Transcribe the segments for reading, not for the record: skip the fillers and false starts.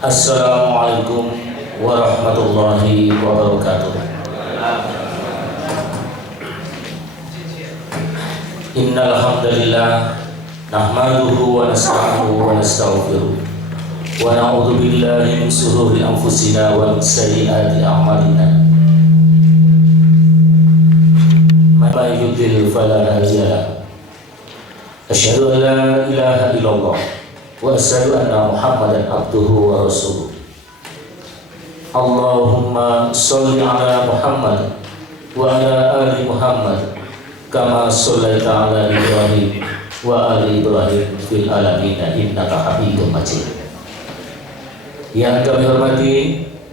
Assalamualaikum warahmatullahi wabarakatuh. Innal hamdalillah nahmaduhu wa nasta'inuhu wa nastaghfiruh wa na'udzu billahi min shururi anfusina wa min sayyiati a'malina. May yudlil fala hadiya lahu. Asyhadu an la ilaha illallah wa asyhadu anna Muhammadan abduhu wa rasuluh. Allahumma sholli ala Muhammad wa ala ali Muhammad kama shallaita ala Ibrahim wa ali Ibrahim fil alamin innaka Hamidum Majid. Yang kami hormati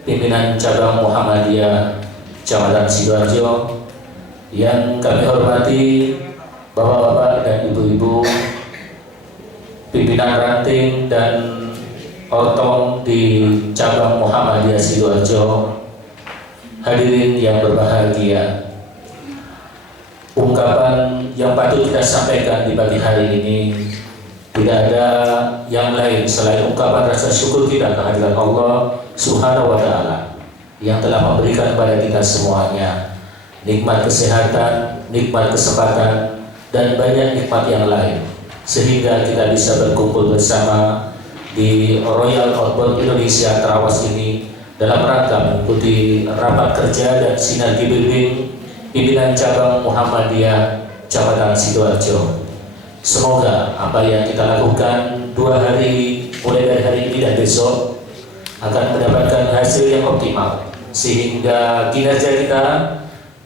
pimpinan cabang Muhammadiyah Kecamatan Sidoarjo, yang kami hormati bapak-bapak dan ibu-ibu pimpinan ranting dan ortom di cabang Muhammadiyah Sidoarjo, hadirin yang berbahagia. Ungkapan yang patut kita sampaikan di pagi hari ini tidak ada yang lain selain ungkapan rasa syukur kita kehadirat Allah Subhanahu wa Ta'ala yang telah memberikan kepada kita semuanya nikmat kesehatan, nikmat kesempatan, dan banyak nikmat yang lain, sehingga kita bisa berkumpul bersama di Royal Outbound Indonesia Terawas ini dalam rangka mengikuti rapat kerja dan sinergi bimbing pimpinan cabang Muhammadiyah Kecamatan Sidoarjo. Semoga apa yang kita lakukan 2 hari mulai dari hari ini dan besok akan mendapatkan hasil yang optimal, sehingga kinerja kita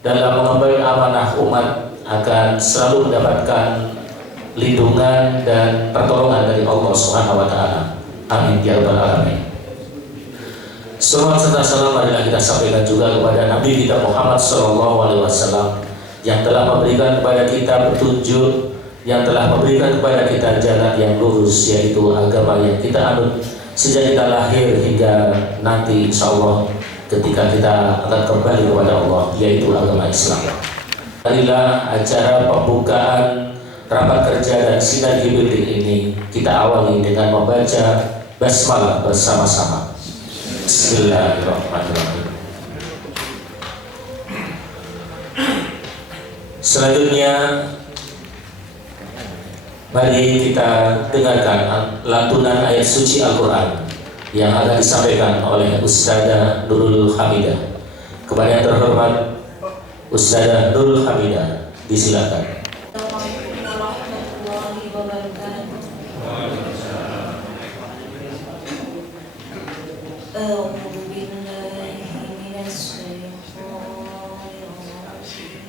dalam mengemban amanah umat akan selalu mendapatkan lindungan dan pertolongan dari Allah Subhanahu wa Ta'ala. Amin ya rabbal alamin. Salawat serta salam marilah kita sampaikan juga kepada Nabi kita Muhammad SAW yang telah memberikan kepada kita petunjuk, yang telah memberikan kepada kita jalan yang lurus, yaitu agama yang kita anut sejak kita lahir hingga nanti insyaallah ketika kita akan kembali kepada Allah, yaitu agama Islam. Marilah acara pembukaan rapat kerja dan sinergi building ini kita awali dengan membaca basmalah bersama-sama. Bismillahirrahmanirrahim. Selanjutnya mari kita dengarkan lantunan ayat suci Al-Quran yang akan disampaikan oleh Ustadzah Nurul Hamidah. Kepada yang terhormat Ustadzah Nurul Hamidah, disilakan. Assalamualaikum warahmatullahi wabarakatuh. A'udzu billahi minasy syaithanir rajim.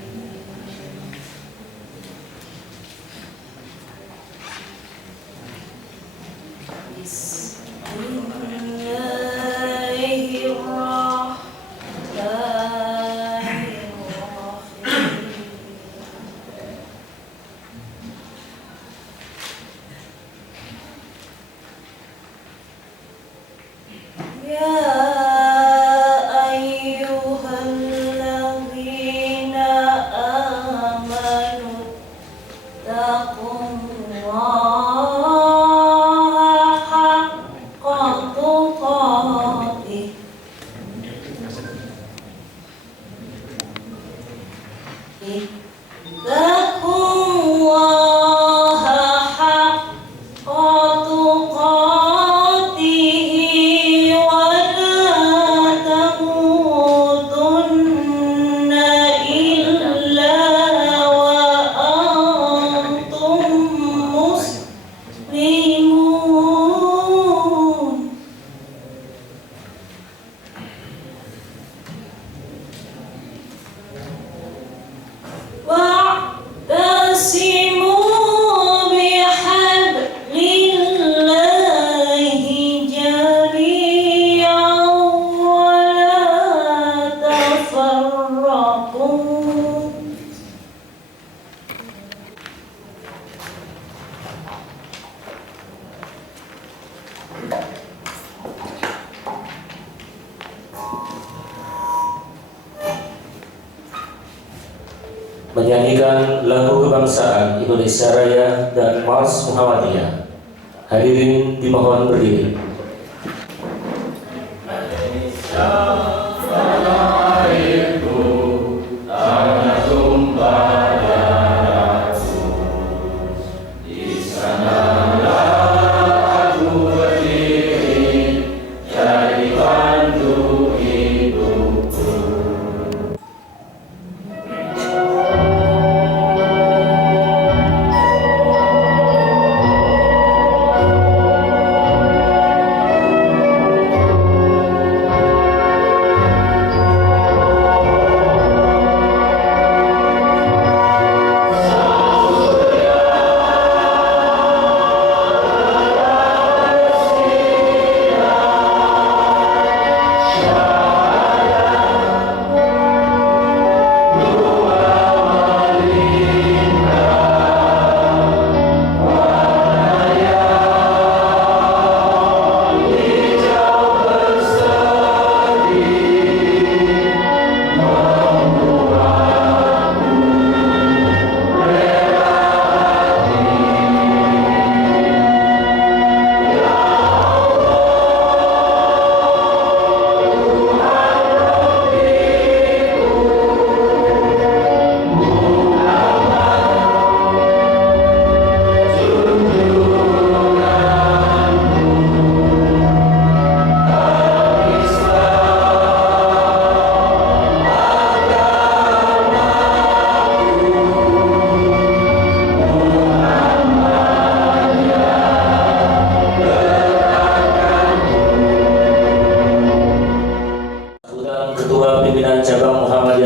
Menyanyikan lagu kebangsaan Indonesia Raya dan Mars Muhammadiyah. Hadirin dimohon berdiri.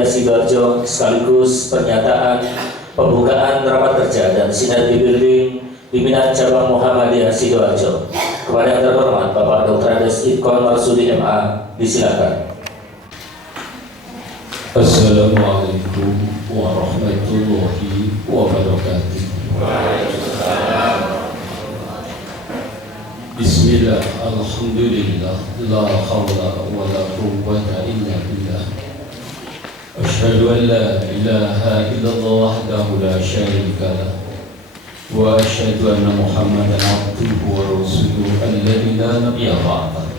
Sidoarjo sekaligus pernyataan pembukaan rapat kerja dan sinergi building pimpinan cabang Muhammadiyah Sidoarjo. Kepada yang terhormat Bapak Dr. Andes Itkon Marsudi MA, disilakan. Assalamualaikum warahmatullahi wabarakatuh. Bismillah, alhamdulillah, la hawla wa la quwwata illa billah. Asyhadu an la ilaha illallah wahdahu la syarika lah. Wa asyhadu anna Muhammadan abduhu wa rasuluhu alladzi la nabiyya ba'dahu.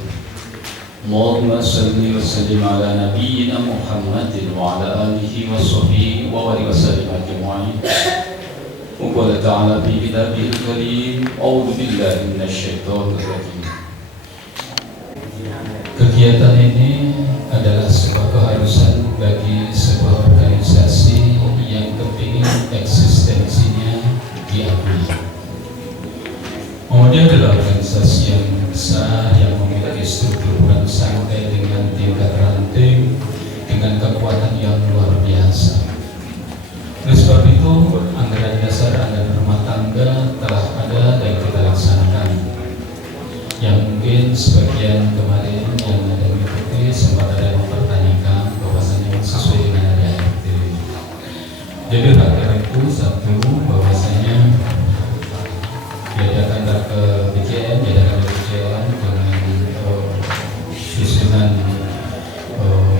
Allahumma salli wa sallim ala nabiyyina Muhammadin wa ala alihi wa sahbihi wa wa sallim ajma'in. Wa qala ta'ala fi kitabihil karim, a'udzu billahi minasyaitonir rajim. Kegiatan ini adalah sebuah keharusan bagi sebuah organisasi yang kepingin eksistensinya diakui. Muhammadiyah adalah organisasi yang besar yang memiliki struktur sampai dengan tingkat ranting dengan kekuatan yang luar biasa. Oleh sebab itu, anggaran dasar anggaran rumah tangga telah ada dan kita laksanakan. Yang mungkin sebagian kemarin yang ada mengikuti sempat ada mempertanyakan bahwasanya sesuai dengan ADART. Jadi faktor itu satu, bahwasanya diadakan ke BCN dengan susunan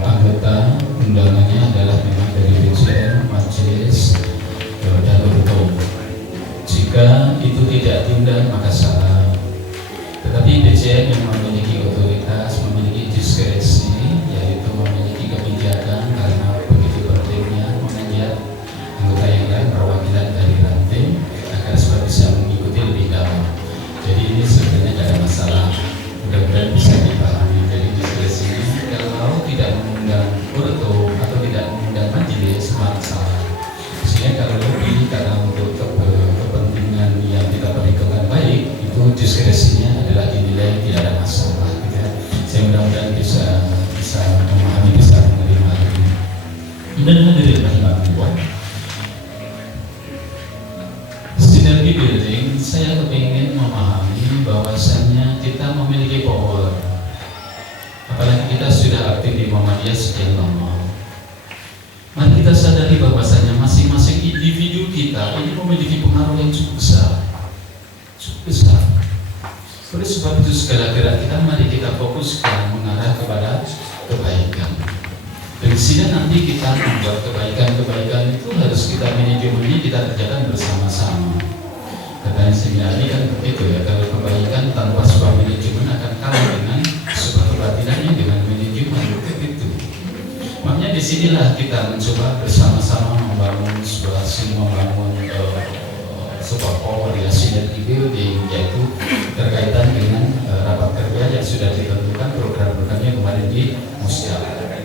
anggota undangannya adalah memang dari BCN, majelis dan ketum. Jika itu tidak diundang maka salah. Tetapi BCN yang memiliki otoritas, memiliki diskresi, yaitu memiliki kebijakan karena begitu pentingnya mengajak anggota yang lain perwakilan dari ranting agar supaya bisa mengikuti lebih dalam. Jadi ini sebenarnya tidak ada masalah, mudah-mudahan bisa dipahami. Jadi diskresi ini kalau tidak mengundang orto atau tidak mengundang majelis maka salah. Sehingga kalau lebih karena untuk kepentingan yang kita perhitungkan baik, itu diskresinya adalah dinilai tidak ada masalah. Gitu. Saya mudah-mudahan bisa memahami, bisa menerima ini. Dan hadirin rahimahullah, sinergi building, saya kepingin memahami bahwasannya kita memiliki power. Apalagi kita sudah aktif di Muhammadiyah sekian lama. Mari kita sadari bahwasannya masing-masing individu kita ini memiliki pengaruh yang cukup besar. Cukup besar. Oleh sebab itu segala gerak kita mari kita fokuskan mengarah kepada kebaikan. Dan di sini nanti kita membuat kebaikan itu harus kita manajemennya, kita kerjakan bersama-sama. Katanya sebenarnya kan begitu ya, kalau kebaikan tanpa sebuah manajemen akan kalah dengan sebuah kebatilannya dengan manajemen. inilah kita mencoba bersama-sama membangun sebuah power ya, synergy building, yaitu berkaitan dengan rapat kerja yang sudah ditentukan program-programnya kemarin di Musyawarah.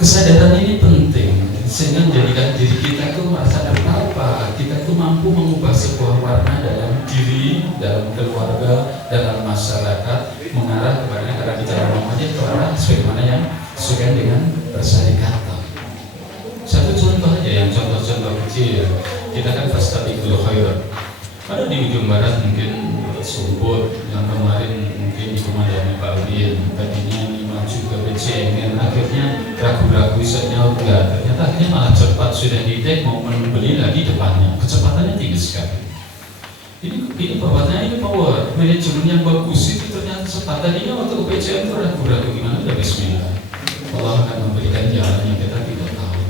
Kesadaran ini penting sehingga menjadikan diri kita tuh merasa betapa kita tuh mampu mengubah sebuah warna dalam diri, dalam keluarga, dalam masyarakat, mengarah kepada cara bicara namanya ke arah sebagaimana yang sesuai dengan bersyarikat. Satu contoh aja, yang contoh-contoh kecil. Kita kan fastabiqul khairat. Ada di ujung barat mungkin Sumbut yang kemarin mungkin dikomandani Pak Udin, tadinya ini maju ke BCN, akhirnya ragu-ragu isanya enggak, ternyata akhirnya malah cepat sudah di-take mau membeli lagi depannya, kecepatannya tinggi sekali. Ini perbuatannya, ini power, manajemen yang bagus itu ternyata cepat. Tadinya waktu ke BCN itu ragu-ragu gimana, udah bismillah, Allah akan memberikan jalan yang kita tidak tahu.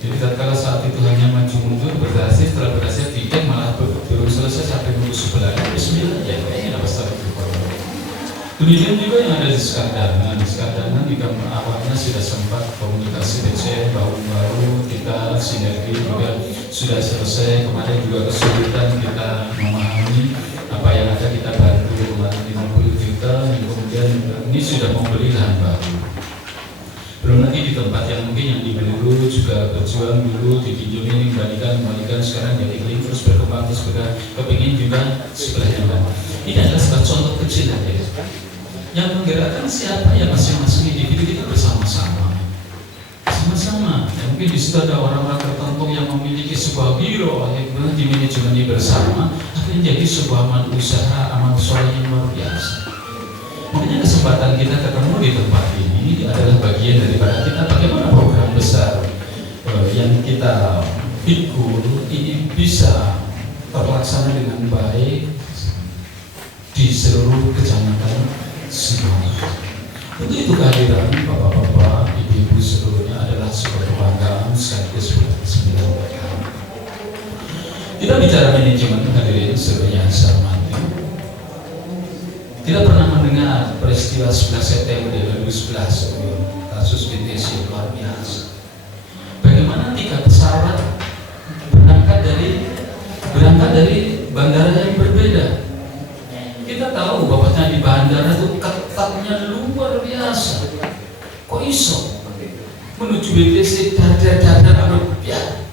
Jadi tatkala saat itu hanya maju mundur berhasil, setelah berhasil tidak malah belum selesai sampai nunggu sebelah bismillah ya kayaknya dapat start. Demikian juga yang ada di Sekardangan juga awalnya sudah sempat komunikasi BCN baru kita sinergi juga sudah selesai. Kemarin juga kesulitan kita memahami apa yang ada, kita bantu kemarin 50 juta, kemudian ini sudah membeli lahan baru. Belum lagi di tempat yang mungkin yang dibeli dulu juga berjuang dulu, dipinjemin, kembalikan, sekarang jadi link terus berkembang, terus kepingin juga sebelahnya. Ini adalah sebuah contoh kecil aja yang menggerakkan siapa ya, masing-masing individu kita bersama-sama. Ya, mungkin di situ ada orang-orang tertentu yang memiliki sebuah biro yang di manajemen ini bersama akan jadi sebuah amal usaha, amal soleh yang luar biasa. Makanya kesempatan kita ketemu di tempat ini adalah bagian daripada kita bagaimana program besar yang kita pikul ini bisa terlaksana dengan baik di seluruh kecamatan Sidoarjo. Untuk itu kehadiran bapak-bapak, ibu-ibu seluruhnya adalah sebuah kebanggaan sekaligus sebuah kami. Kita bicara manajemen, hadirin seluruhnya saya hormati. Kita pernah mendengar peristiwa 11 September 2011, kasus BTC luar biasa. Bagaimana 3 pesawat berangkat dari bandara yang berbeda. Kita tahu bahwasanya di bandara itu ketatnya luar biasa. Kok iso menuju BTC dadar ya?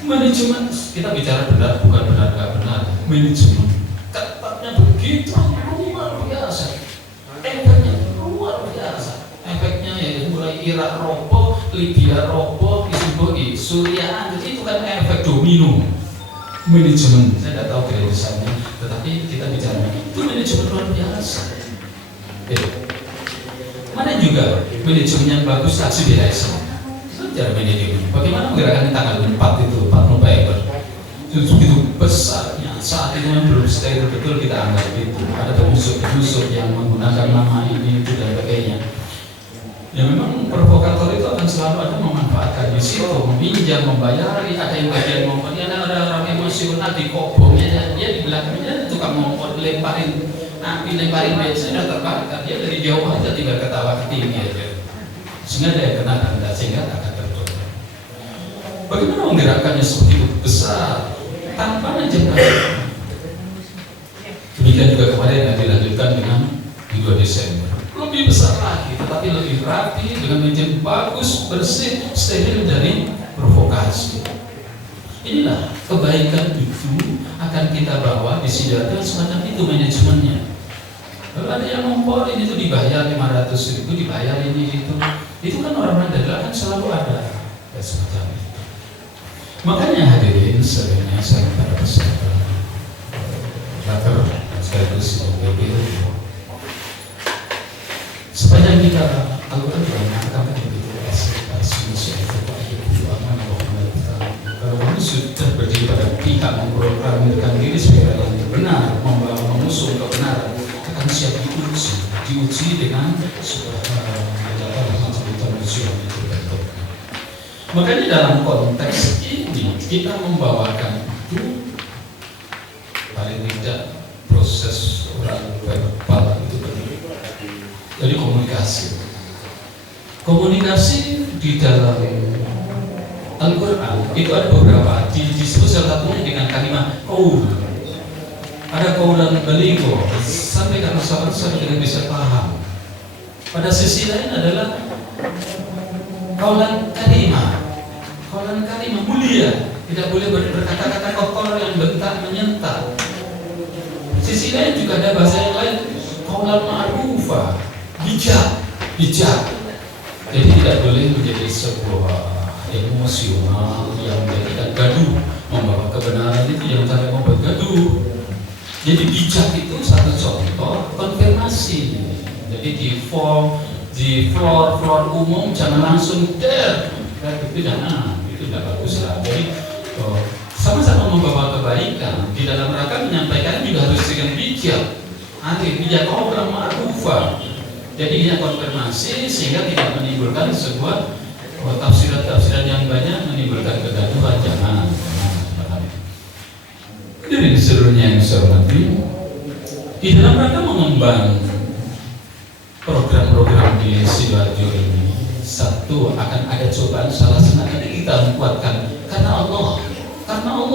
Manajemen, kita bicara benar bukan benar nggak benar. Manajemen ketatnya begitu luar biasa. Efeknya luar biasa. Efeknya ya mulai Irak roboh, Libya roboh, Suriah, jadi itu kan efek domino. Manajemen, saya tidak tahu kira-kiranya, tetapi kita bicara itu manajemen luar biasa. Mana juga manajemen yang bagus aksi biasa. Bicara manajemen, bagaimana menggerakkan tanggal 4 itu 4 November itu besarnya, saat itu yang belum steril betul kita anggap itu ada penyusup yang menggunakan nama ini itu dan sebagainya. Ya memang provokator itu akan selalu ada memanfaatkan di situ, meminjam, membayari, ada yang bagian mompornya, ada orang emosional di kobongnya, dia di belakangnya tukang mompor, lemparin api, lemparin bensin, sudah terbakar, dia dari jauh aja tinggal ketawa ketinggi aja, sehingga dia kena tanda, sehingga akan tertutup. Bagaimana menggerakkannya seperti itu besar, tanpa manajemen. Demikian juga kemarin yang dilanjutkan dengan di 2 Desember. Lebih besar lagi, tetapi lebih rapi dengan manajemen bagus, bersih, steril dari provokasi. Inilah kebaikan itu akan kita bawa di Sidoarjo semacam itu manajemennya. Lalu ada yang ngomporin itu dibayar 500.000, dibayar ini itu. Itu kan orang-orang dagang kan selalu ada semacam itu. Makanya hadirin sebenarnya saya pada peserta latar sekaligus mobil. Sepanjang kita lakukan akan begitu kalau kamu sudah berdiri pada pihak memprogramirkan diri sebagai orang yang benar, membawa mengusung kebenaran, akan siap diuji dengan sebuah ujian itu bentuk. Makanya dalam konteks ini kita membawakan itu paling tidak proses orang verbal itu penting. Jadi komunikasi. Komunikasi di dalam Al-Quran itu ada beberapa, disebut salah satunya dengan kalimat qaul. Ada qaulan baligho, sampai karena sahabat tidak bisa paham. Pada sisi lain adalah qaulan karimah. Qaulan karimah mulia, tidak boleh berkata-kata kotor yang bentak menyentak. Sisi lain juga ada bahasa yang lain, qaulan ma'rufah, bijak. Jadi tidak boleh menjadi sebuah emosional yang menjadikan gaduh, membawa kebenaran itu yang sampai membuat gaduh. Jadi bijak itu satu contoh konfirmasi. Jadi di floor umum jangan langsung itu jangan, itu tidak bagus lah. Jadi sama-sama membawa kebaikan di dalam rangka menyampaikan juga harus dengan bijak. Bijak orang ma'rufah. Jadi ini konfirmasi sehingga tidak menimbulkan sebuah tafsiran yang banyak, menimbulkan kegaduhan. Jangan. Jadi seluruhnya yang saya hormati, di dalam rangka mengembang program-program di Sidoarjo ini, satu akan ada cobaan salah sengaja kita kuatkan karena Allah. Kalau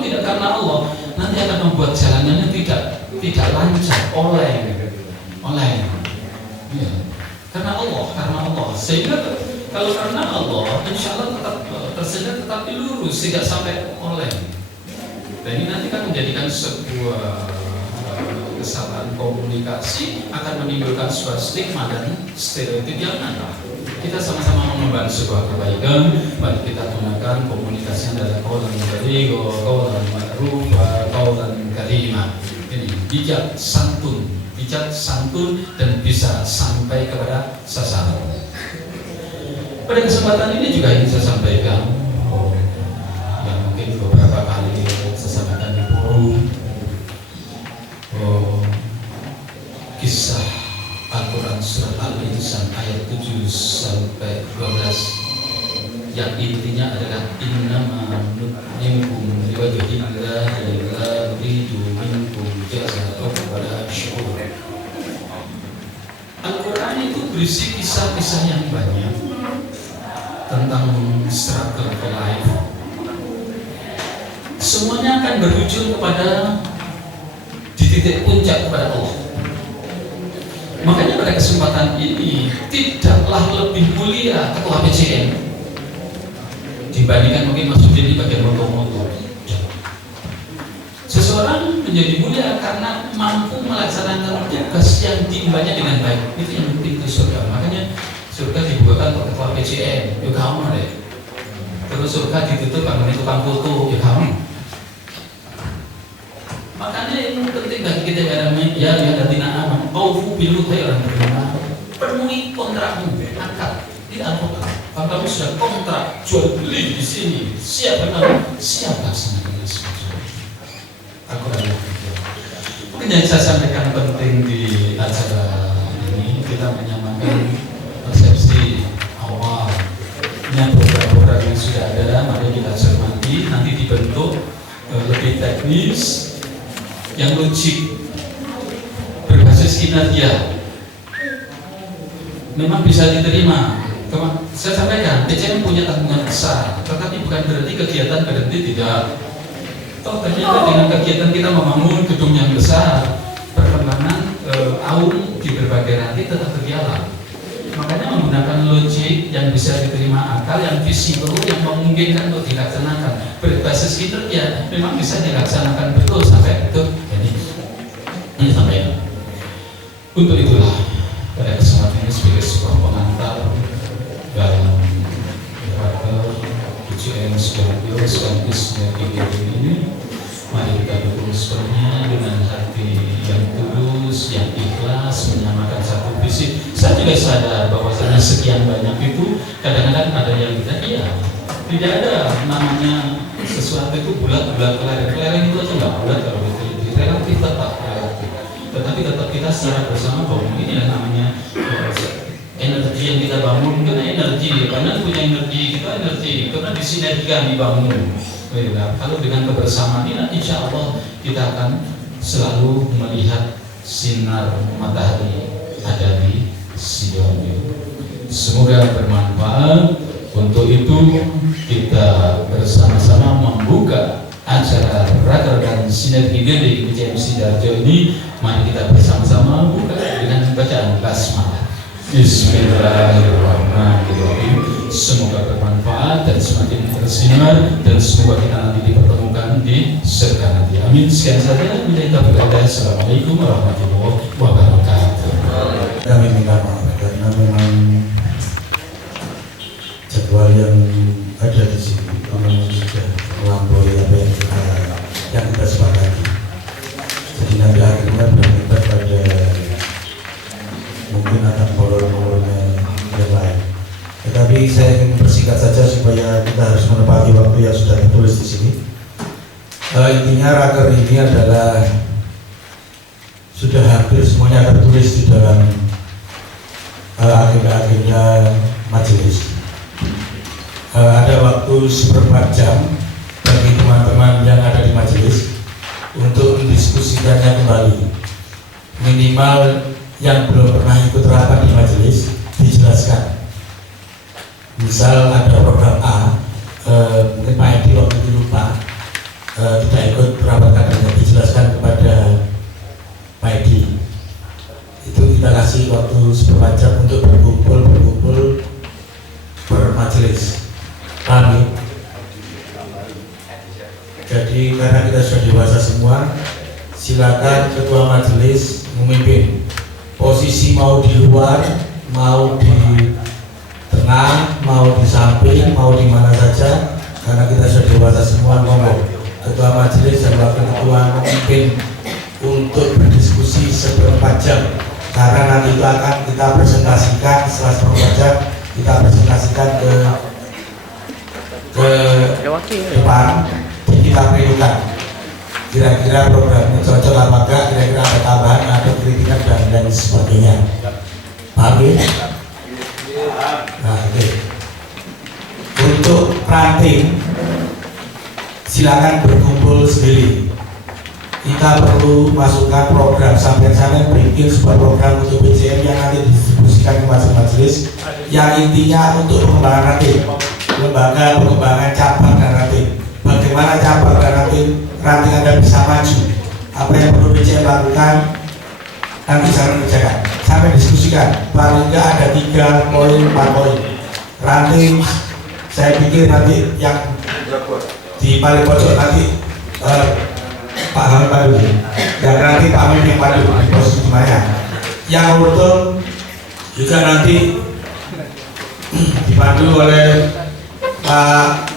tidak karena Allah, nanti akan membuat jalanannya tidak lancar, oleng. Ya. Karena Allah. Sehingga kalau karena Allah, insya Allah tetap tersedia, tetapi lurus, tidak sampai oleng. Dan ini nanti kan menjadikan sebuah kesalahan komunikasi, akan menimbulkan sebuah stigma dan stereotip yang ada. Kita sama-sama mengemban sebuah kebaikan, mari kita gunakan komunikasi adalah qaulan baligho, qaulan ma'rufah, qaulan karimah. Ini bijak, santun dan bisa sampai kepada sasaran. Pada kesempatan ini juga ingin saya sampaikan yang mungkin beberapa kali saya sampaikan di forum, kisah Al-Quran surat Al-Insan ayat 7 sampai 12 yang intinya adalah innama nut'imukum liwajhillahi la nuridu minkum jazaa'an wala syukur. Al-Quran itu berisi kisah-kisah yang banyak tentang struggle for life. Semuanya akan berujung kepada di titik puncak kepada Allah. Makanya pada kesempatan ini tidaklah lebih mulia ketua PCN dibandingkan mungkin Mas Udin di bagian moto-moto. Seseorang menjadi mulia karena mampu melaksanakan tugas yang diembannya dengan baik. Itu yang penting di surga. Makanya surga dibukakan untuk ketua PCN, yuk kamu deh. Terus surga ditutup karena tukang foto, yuk kamu. Makanya ini penting bagi kita ya ladina aman. Aufu bil khairan beriman. Penuhi kontrakmu, angkat, tidak angkat. Kalau kamu sudah kontrak jual beli di sini, siap laksanakan semua. Aku ada. Mungkin yang saya sampaikan penting di acara ini kita menyamakan persepsi awal. Yang program-program yang sudah ada, mari kita cermati. Nanti dibentuk lebih teknis, yang logik, berbasis kinerja, memang bisa diterima. Saya sampaikan, PCN punya tanggungan besar, tetapi bukan berarti kegiatan berhenti, tidak. Toh ternyata dengan kegiatan kita membangun gedung yang besar, perkembangan AUM di berbagai rantai tetap berjalan. Makanya menggunakan logik yang bisa diterima akal, yang visible, yang memungkinkan untuk dilaksanakan berbasis kinerja, memang bisa dilaksanakan betul sampai itu. Jadi ini sampaikan. Untuk itulah pada kesempatan ini sebagai sebuah pengantar dalam PCN Sidoarjo sekaligus dari ini, mari kita dukung sepenuhnya dengan hati yang tulus, yang ikhlas, menyamakan satu visi. Saya juga sadar bahwasanya sekian banyak itu kadang-kadang ada yang tidak ada namanya sesuatu itu bulat-bulat, kelereng itu aja nggak bulat kalau itu relatif, tetap relatif. Tetapi tetap kita secara bersama bahwa ini yang namanya energi yang kita bangun, karena energi, karena punya energi, kita energi, karena disinergikan dibangun. Kalau dengan kebersamaan ini, insya Allah kita akan selalu melihat sinar matahari ada di Sidoarjo. Semoga bermanfaat. Untuk itu kita bersama-sama membuka acara Rakernas Sinergi Gede BCM Sidoarjo ini. Mari kita bersama-sama buka dengan bacaan basmalah. Bismillahirrahmanirrahim. Semoga bermanfaat dan semakin bersinar, dan semoga kita nanti dipertemukan di surga nanti. Amin. Sekian saja. Assalamualaikum warahmatullahi wabarakatuh. Kami minta maaf karena memang jadwal yang ada di sini memang sudah melampaui apa yang kita sepakati. Jadi nanti akhirnya berakibat pada mungkin akan molor-molornya yang lain. Tetapi saya ingin bersingkat saja supaya kita harus menepati waktu yang sudah ditulis di sini. Intinya raker ini adalah sudah hampir semuanya tertulis di dalam agenda-agenda majelis. Ada waktu seperempat jam bagi teman-teman yang ada di majelis untuk mendiskusikannya kembali. Minimal yang belum pernah ikut rapat di majelis dijelaskan. Misal ada program A, mungkin Pak Edi waktu itu lupa, tidak ikut rapat kadernya, dijelaskan kepada Pak Edi. Itu kita kasih waktu seperempat jam untuk berkumpul per majelis. Paham ya? Jadi karena kita sudah dewasa semua, silakan ketua majelis memimpin. Posisi mau di luar, mau di tengah, mau di samping, mau di mana saja, karena kita sudah dewasa semua ngomong. Ketua majelis dan wakil ketua memimpin untuk berdiskusi seperempat jam, karena nanti itu akan kita presentasikan setelah seperempat jam, kita presentasikan ke depan, kita perlukan kira-kira programnya cocok apa enggak, kira-kira ada tambahan, ada kritikan dan lain sebagainya. Paham ya? Nah, oke. Untuk ranting silakan berkumpul sendiri. Kita perlu masukkan program sampai bikin sebuah program untuk BCM yang nanti didistribusikan ke majelis yang intinya untuk pengembangan ranting, lembaga pengembangan cabang dan ranting. Bagaimana cabang dan ranting Anda bisa maju, apa yang perlu BCM lakukan, nanti saya kerjakan, sampai diskusikan. Paling enggak ada 3 poin, 4 poin. Ranting, saya pikir nanti yang di paling pojok nanti Pak Hamid Padu, dan nanti Pak Hamid Padu di posisi mana. Yang urut juga nanti dipandu oleh Pak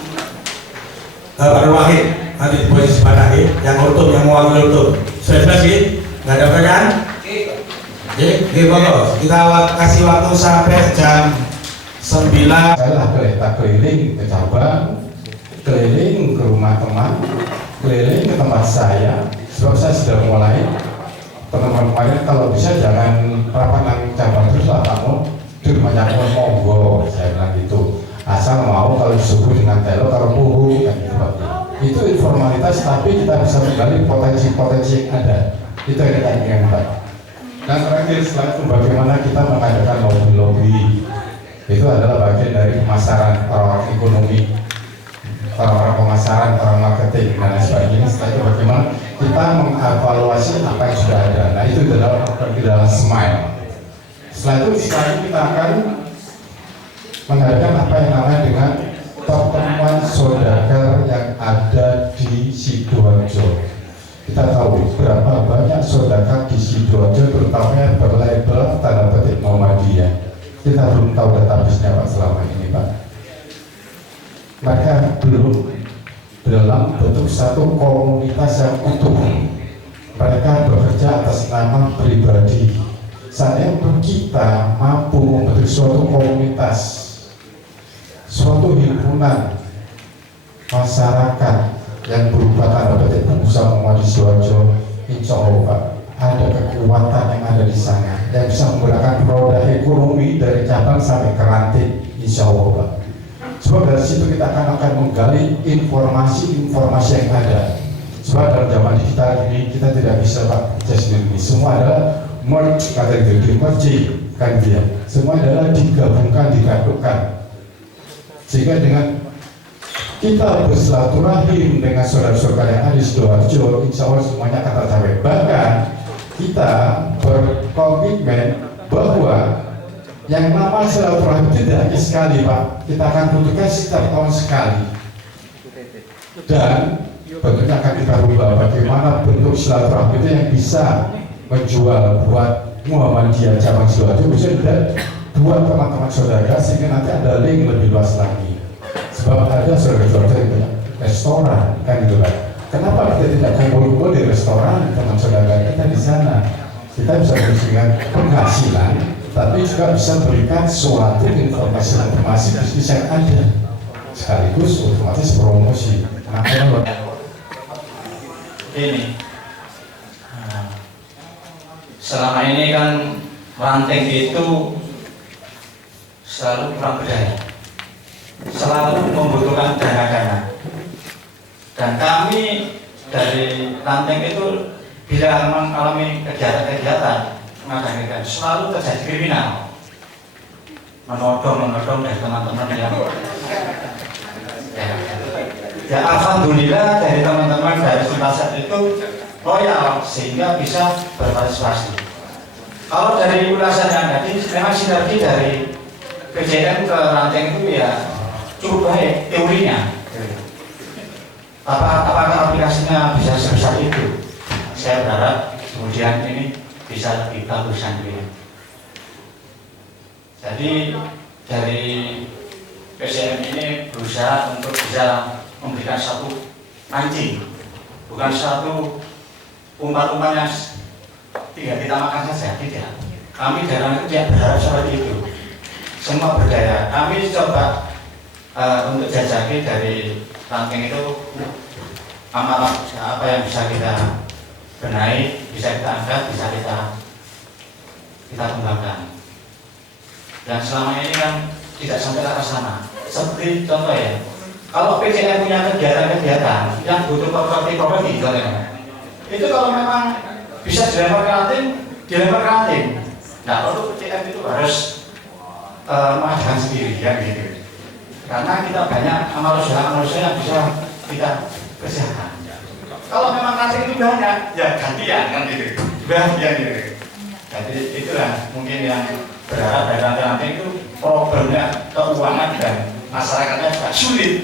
Wahid, nanti di posisi mana yang urut, yang mewakili urut. Sudah jelas sih? Nggak ada pertanyaan? Oke, pokok kita kasih waktu sampai jam 9. Saya kereta keliling ke cabang, keliling ke rumah teman, keliling ke tempat saya. Sebab saya sudah mulai teman-teman kemarin, kalau bisa jangan rapatan cabang terus lah kamu di rumahnya monggo, saya bilang gitu. Asal mau kalau subuh dengan telo, kalau puhu kan gitu. Itu informalitas, tapi kita bisa menggali potensi-potensi yang ada. Itu yang kita inginkan, Pak. Dan terakhir setelah itu bagaimana kita mengadakan lobby-lobby. Itu adalah bagian dari pemasaran orang ekonomi, orang pemasaran, orang marketing dan lain sebagainya. Setelah itu bagaimana kita mengevaluasi apa yang sudah ada. Nah itu adalah smile. Setelah itu kita akan mengadakan apa yang namanya dengan pertemuan saudagar yang ada di Sidoarjo. Kita tahu berapa banyak saudagar di Sidoarjo, terutama yang berlabel tanda petik Muhammadiyah. Kita belum tahu database-nya Pak selama ini, Pak. Mereka belum dalam bentuk satu komunitas yang utuh. Mereka bekerja atas nama pribadi. Saya kita mampu membentuk suatu komunitas, suatu himpunan masyarakat yang berupa tanda petik pengusaha Muhammad Sidoarjo, insya Allah Pak, ada kekuatan yang ada di sana yang bisa menggunakan roda ekonomi dari cabang sampai ke ranting, insya Allah Pak. Sebab dari situ kita akan menggali informasi yang ada. Sebab dalam zaman digital ini kita tidak bisa Pak kerja sendiri. Semua adalah merge, kata itu, di merge kan dia. semua adalah digabungkan, digadukkan, sehingga dengan kita bersilaturahim dengan saudara-saudara yang ada di Sidoarjo, insya Allah semuanya akan tercapai. Bahkan kita berkomitmen bahwa yang nama silaturahim tidak hanya sekali, Pak. Kita akan butuhkan setiap tahun sekali. Dan bentuknya akan kita rubah bagaimana bentuk silaturahim itu yang bisa menjual buat Muhammadiyah cabang Sidoarjo, bisa buat teman-teman saudara, sehingga nanti ada link lebih luas lagi. Sebab ada saudara-saudara yang punya restoran, kan gitu kan. Kenapa kita tidak kumpul-kumpul di restoran teman saudara kita di sana? Kita bisa memberikan penghasilan, tapi juga bisa memberikan suatu informasi bisnis yang ada, sekaligus otomatis promosi. Ini selama ini kan ranting itu selalu kurang berdaya, selalu membutuhkan dana-dana, dan kami dari ranting itu bila mengalami kegiatan-kegiatan mengadakan selalu terjadi kriminal, menodong dari teman-teman yang ya alhamdulillah dari teman-teman dari Suntaset itu loyal sehingga bisa berpartisipasi. Kalau dari ulasan yang tadi memang sinergi dari PJM ke ranting itu ya cukup baik teorinya. Apakah aplikasinya bisa sebesar itu? Saya berharap kemudian ini bisa lebih bagus nantinya. Jadi dari PCM ini berusaha untuk bisa memberikan satu mancing, bukan satu umpan-umpan yang tinggal kita makan saja, tidak. Kami dalam itu tidak berharap seperti itu. Semua berdaya. Kami coba untuk jajaki dari ranting itu apa yang bisa kita benahi, bisa kita angkat, bisa kita kembangkan. Dan selama ini kan tidak sampai ke arah sana. Seperti contoh ya, kalau PCM punya kegiatan-kegiatan yang butuh properti itu kalau memang bisa dilempar ke ranting. Nah, perlu PCM itu harus mengadakan sendiri ya gitu. Karena kita banyak manusia yang bisa kita kerjakan. Kalau memang ranting itu banyak, ya gantian kan gitu. Gantian gitu. Jadi itulah mungkin yang berharap dari ranting-ranting itu problemnya keuangan dan masyarakatnya juga sulit.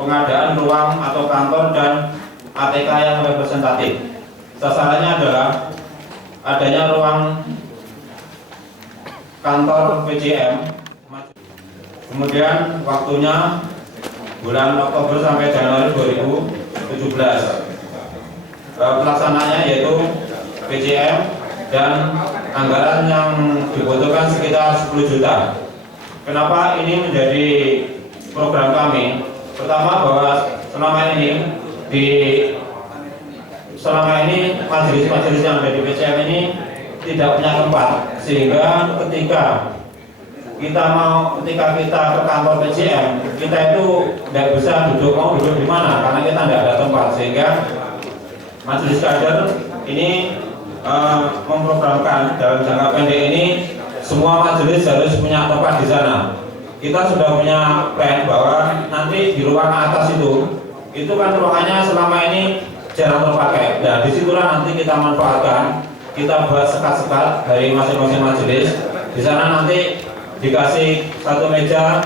Pengadaan ruang atau kantor dan ATK yang representatif. Sasarannya adalah adanya ruang kantor PJM. Kemudian waktunya bulan Oktober sampai Januari 2017. Pelaksananya yaitu PJM dan anggaran yang dibutuhkan sekitar 10 juta. Kenapa ini menjadi program kami? Pertama bahwa selama ini majelis-majelis yang ada di PCM ini tidak punya tempat, sehingga ketika kita ke kantor PCM, kita itu tidak bisa duduk di mana karena kita tidak ada tempat, sehingga majelis kader ini memprogramkan dalam jangka pendek ini semua majelis harus punya tempat di sana. Kita sudah punya plan bahwa nanti di ruang atas itu kan ruangannya selama ini jarang terpakai. Dan disitulah nanti kita manfaatkan, kita buat sekat-sekat dari masing-masing majelis. Di sana nanti dikasih satu meja.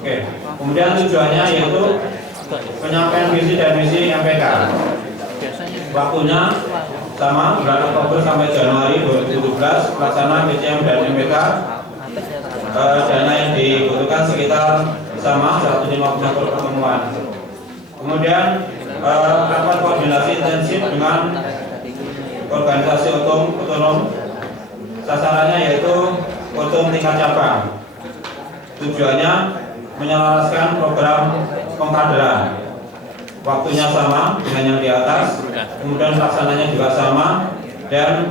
Oke. Kemudian tujuannya yaitu penyampaian visi dan misi MPK. Waktunya sama bulan Oktober sampai Januari 2017, pelaksana PCM dan MPK. Dana yang dibutuhkan sekitar sama 150 pertemuan. Kemudian rapat koordinasi intensif dengan organisasi otonom. Sasarannya yaitu otom tingkat cabang. Tujuannya menyelaraskan program pengkaderan. Waktunya sama dengan yang di atas, kemudian pelaksananya juga sama, dan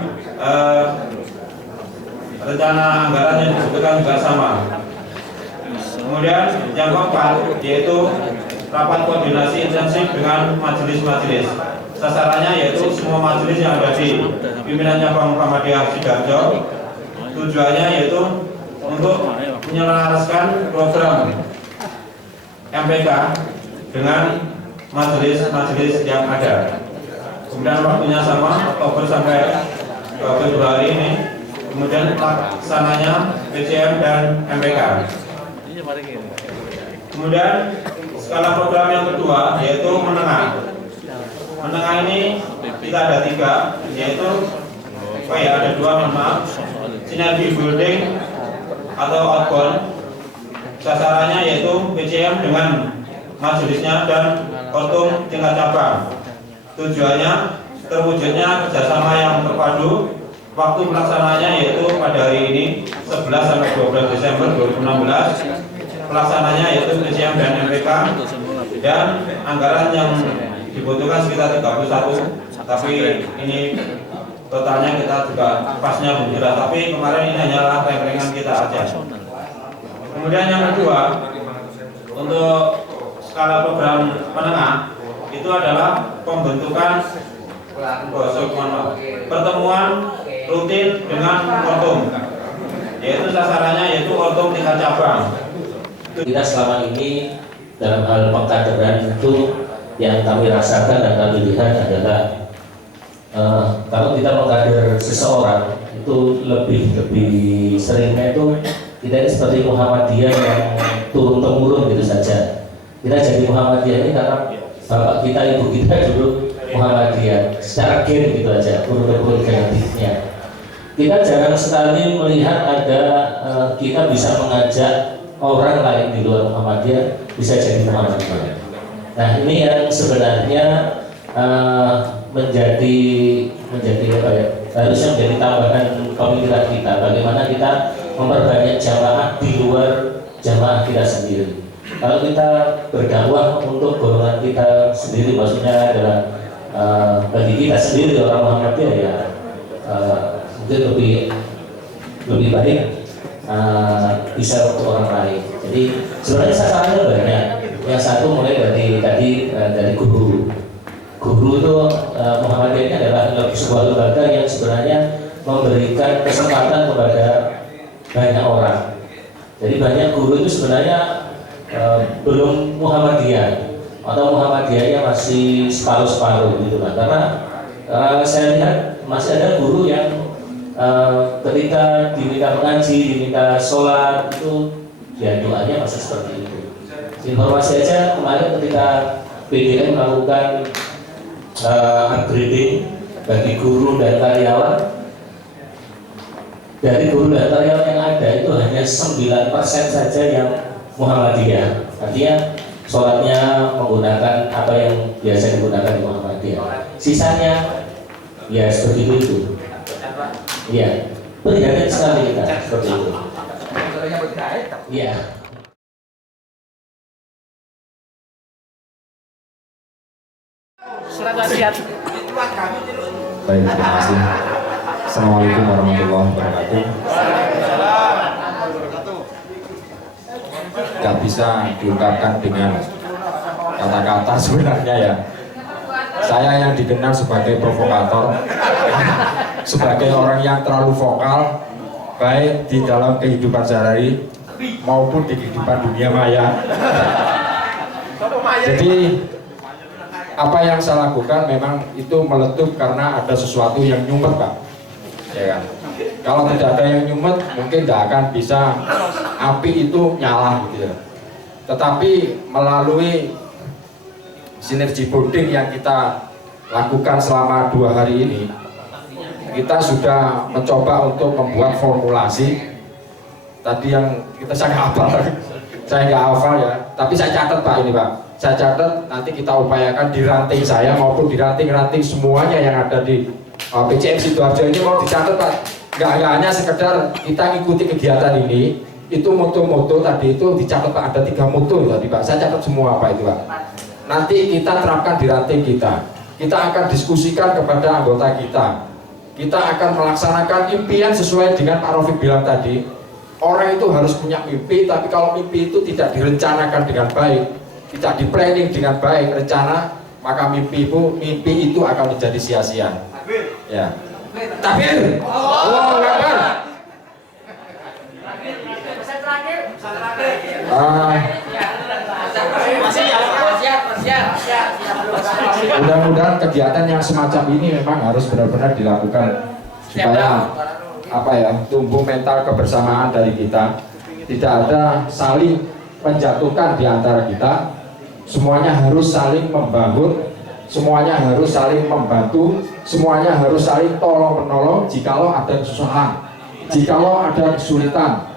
rencana anggaran yang dibutuhkan juga sama. Kemudian yang keempat yaitu rapat koordinasi intensif dengan majelis-majelis. sasarannya yaitu semua majelis yang ada di pimpinannya Bang Muhammadiyah Sidoarjo. Tujuannya yaitu untuk menyelaraskan program MPK dengan majelis-majelis yang ada. Kemudian waktunya sama, Oktober sampai Februari ini. Kemudian pelaksananya PCM dan MPK. Kemudian skala program yang kedua yaitu menengah. Menengah ini kita ada 3, yaitu ada 2, maaf, sinergi building atau outbound. Sasarannya yaitu PCM dengan majelisnya dan ortum tingkat cabang. Tujuannya terwujudnya kerjasama yang terpadu. Waktu pelaksananya yaitu pada hari ini 11 sampai 12 Desember 2016. Pelaksananya yaitu PCM dan MPK, dan anggaran yang dibutuhkan sekitar 31, tapi ini totalnya kita juga pasnya belum jelas, tapi kemarin ini hanyalah reng-rengan kita aja. Kemudian yang kedua, untuk skala program menengah itu adalah pembentukan pertemuan rutin dengan ortum, yaitu sasarannya yaitu ortum tingkat cabang. Kita selama ini dalam hal pengkaderan itu yang kami rasakan dan kami lihat adalah kalau kita mengkader seseorang itu lebih seringnya itu kita ini seperti Muhammadiyah yang turun temurun gitu saja. Kita jadi Muhammadiyah ini karena bapak kita, ibu kita dulu Muhammadiyah, secara gen gitu aja, turun genetiknya. Kita jarang sekali melihat ada kita bisa mengajak orang lain di luar Muhammadiyah bisa jadi Muhammadiyah. Nah, ini yang sebenarnya menjadi apa ya? Harusnya menjadi tambahan pemikiran kita. Bagaimana kita memperbanyak jamaah di luar jamaah kita sendiri. Kalau kita berdakwah untuk golongan kita sendiri, maksudnya adalah bagi kita sendiri orang Muhammadiyah ya mungkin lebih baik bisa untuk orang lain. Jadi sebenarnya sasarannya banyak. Yang satu mulai dari guru. Guru itu Muhammadiyah ini adalah sebuah lembaga yang sebenarnya memberikan kesempatan kepada banyak orang. Jadi banyak guru itu sebenarnya belum Muhammadiyah atau Muhammadiyahnya masih separuh-separuh gitu kan. Karena saya lihat masih ada guru yang ketika diminta mengaji, diminta sholat itu ya doanya masih seperti itu. Informasi aja kemarin ketika PDM melakukan upgrading bagi guru dan karyawan, dari guru dan karyawan yang ada itu hanya 9% saja yang Muhammadiyah. Artinya sholatnya menggunakan apa yang biasa digunakan di Muhammadiyah. Sisanya ya seperti itu. Iya, prihatin sekali kita seperti itu. Iya. Surat wasiat. Baik, terima kasih. Assalamualaikum warahmatullahi wabarakatuh. Gak bisa diungkapkan dengan kata-kata sebenarnya ya. Saya yang dikenal sebagai provokator, sebagai orang yang terlalu vokal, baik di dalam kehidupan sehari maupun di kehidupan dunia maya. Jadi apa yang saya lakukan memang itu meletup karena ada sesuatu yang nyumet, Pak. Ya kan? Kalau tidak ada yang nyumet, mungkin tidak akan bisa api itu nyala gitu ya. Tetapi melalui sinergi building yang kita lakukan selama 2 hari ini, kita sudah mencoba untuk membuat formulasi. Tadi yang saya nggak hafal ya, tapi saya catat Pak ini Pak. Saya catat nanti kita upayakan di ranting saya maupun di ranting-ranting semuanya yang ada di PCM Sidoarjo ini mau dicatat Pak. Nggak hanya sekedar kita ngikuti kegiatan ini, itu moto-moto tadi itu dicatat Pak, ada 3 moto tadi Pak. Saya catat semua Pak itu Pak. Nanti kita terapkan di ranting kita. Kita akan diskusikan kepada anggota kita. Kita akan melaksanakan impian sesuai dengan Pak Rafiq bilang tadi. Orang itu harus punya mimpi, tapi kalau mimpi itu tidak direncanakan dengan baik, tidak di planning dengan baik, rencana maka mimpi itu akan menjadi sia-sia. Ya. Takbir. Oh, Akbar. Mudah-mudahan kegiatan yang semacam ini memang harus benar-benar dilakukan supaya tumbuh mental kebersamaan dari kita, tidak ada saling menjatuhkan di antara kita, semuanya harus saling membangun, semuanya harus saling membantu, semuanya harus saling tolong menolong. Jikalau ada kesusahan, jikalau ada kesulitan,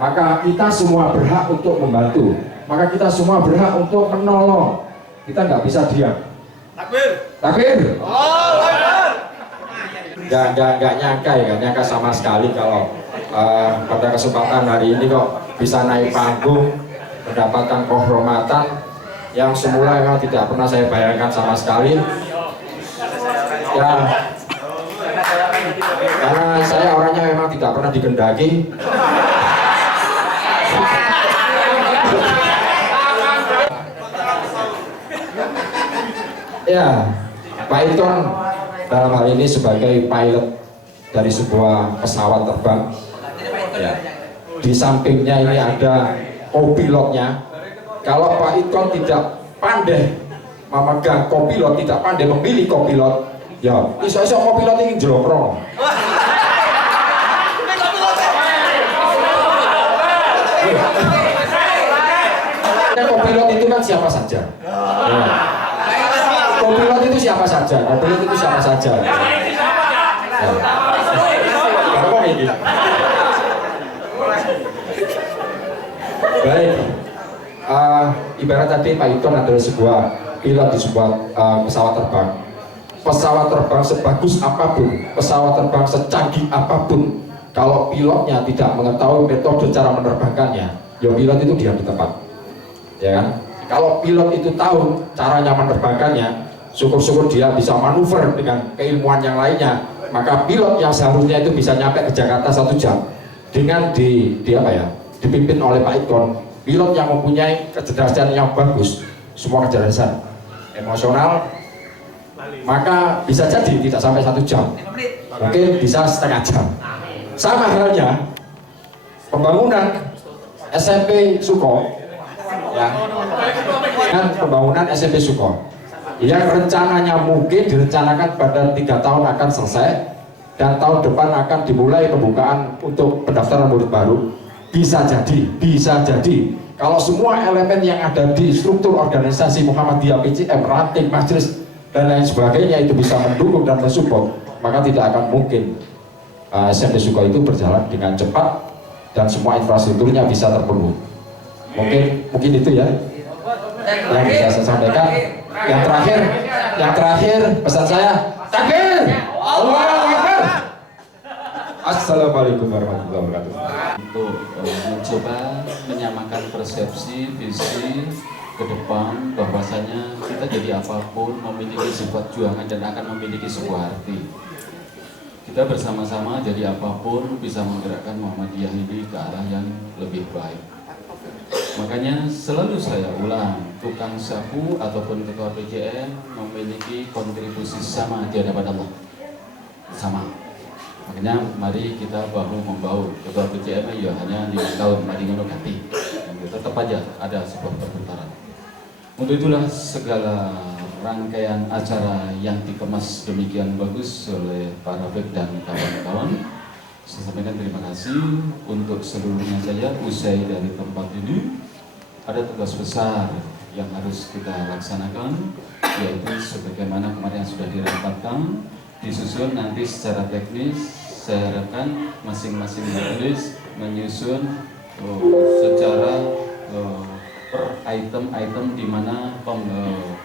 maka kita semua berhak untuk membantu, maka kita semua berhak untuk menolong. Kita nggak bisa diam. Takbir. Nggak nyangka sama sekali kalau pada kesempatan hari ini kok bisa naik panggung mendapatkan kehormatan yang semula memang tidak pernah saya bayangkan sama sekali. Ya, karena saya orangnya memang tidak pernah digendaki. Ya, Pak Iton dalam hal ini sebagai pilot dari sebuah pesawat terbang. Ya. Di sampingnya ini ada kopilotnya. Kalau Pak Iton tidak pandai memegang kopilot, tidak pandai memilih kopilot, ya iso-iso kopilot ini jelokro. Kopilot itu kan siapa saja. Ya. Kopilot itu siapa saja. Kopilot itu siapa saja. Ya. Baik, ibarat tadi Pak Iton adalah sebuah pilot di sebuah pesawat terbang. Pesawat terbang sebagus apapun, pesawat terbang secanggih apapun, kalau pilotnya tidak mengetahui metode cara menerbangkannya, ya pilot itu diam di tempat. Ya kan? Kalau pilot itu tahu caranya menerbangkannya, syukur-syukur dia bisa manuver dengan keilmuan yang lainnya, maka pilot yang seharusnya itu bisa nyampe ke Jakarta 1 jam dengan dipimpin oleh Pak Iton, pilot yang mempunyai kecerdasan yang bagus, semua kecerdasan emosional, maka bisa jadi tidak sampai 1 jam, mungkin bisa setengah jam. Sama halnya pembangunan SMP Suko, ya, dengan pembangunan SMP Suko yang rencananya mungkin direncanakan pada 3 tahun akan selesai dan tahun depan akan dimulai pembukaan untuk pendaftaran murid baru. Bisa jadi kalau semua elemen yang ada di struktur organisasi Muhammadiyah PCM, ranting, majelis dan lain sebagainya itu bisa mendukung dan mensupport, maka tidak akan mungkin SMP Suko itu berjalan dengan cepat dan semua infrastrukturnya bisa terpenuhi. Mungkin itu ya yang bisa saya sampaikan. Yang terakhir pesan saya, takbir. Allahu Akbar. Assalamualaikum warahmatullahi wabarakatuh. Untuk mencoba menyamakan persepsi, visi ke depan, bahwasanya kita jadi apapun memiliki sebuah juangan dan akan memiliki sebuah arti. Kita bersama-sama jadi apapun bisa menggerakkan Muhammadiyah ini ke arah yang lebih baik. Makanya selalu saya ulang, tukang sapu ataupun ketua PCM memiliki kontribusi sama di hadapan Allah. Sama. Makanya mari kita bahu-membahu. Ketua PCM ya hanya 5 tahun, mari ngelokati. Tetap aja ada sebuah perputaran. Untuk itulah segala rangkaian acara yang dikemas demikian bagus oleh Pak Rafiq dan kawan-kawan. Saya sampaikan terima kasih untuk seluruhnya saja. Usai dari tempat ini ada tugas besar yang harus kita laksanakan, yaitu sebagaimana kemarin yang sudah dirapatkan, disusun nanti secara teknis. Saya harapkan masing-masing majelis menyusun secara per item-item di mana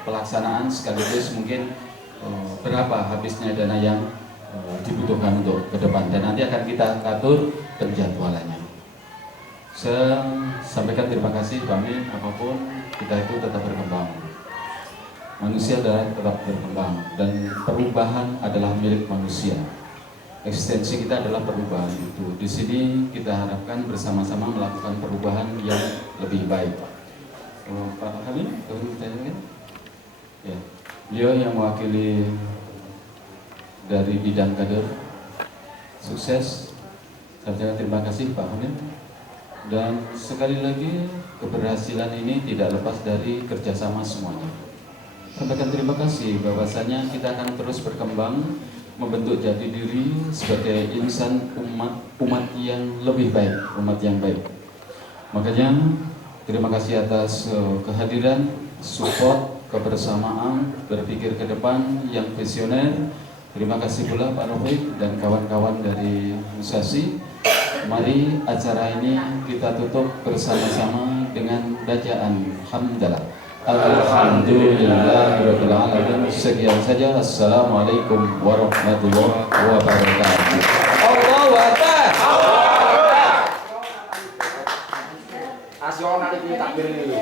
pelaksanaan sekaligus mungkin berapa habisnya dana yang dibutuhkan untuk ke depan, dan nanti akan kita atur penjadwalannya. Saya sampaikan terima kasih kami, apapun kita itu tetap berkembang. Manusia adalah tetap berkembang dan perubahan adalah milik manusia. Eksistensi kita adalah perubahan itu. Di sini kita harapkan bersama-sama melakukan perubahan yang lebih baik. Pak Hamid, ya. Beliau yang mewakili dari bidang kader sukses. Saya terima kasih Pak Hamid. Dan sekali lagi keberhasilan ini tidak lepas dari kerjasama semuanya. Sampaikan terima kasih bahwasanya kita akan terus berkembang membentuk jati diri sebagai insan umat yang lebih baik, umat yang baik. Makanya terima kasih atas kehadiran, support, kebersamaan, berpikir ke depan yang visioner. Terima kasih pula Pak Rafiq dan kawan-kawan dari Musasi. Mari acara ini kita tutup bersama-sama dengan bacaan hamdalah. Alhamdulillahirabbil alamin. Sekian saja. Assalamualaikum warahmatullahi wabarakatuh. Allahu Akbar. Nasional iki takbir ini.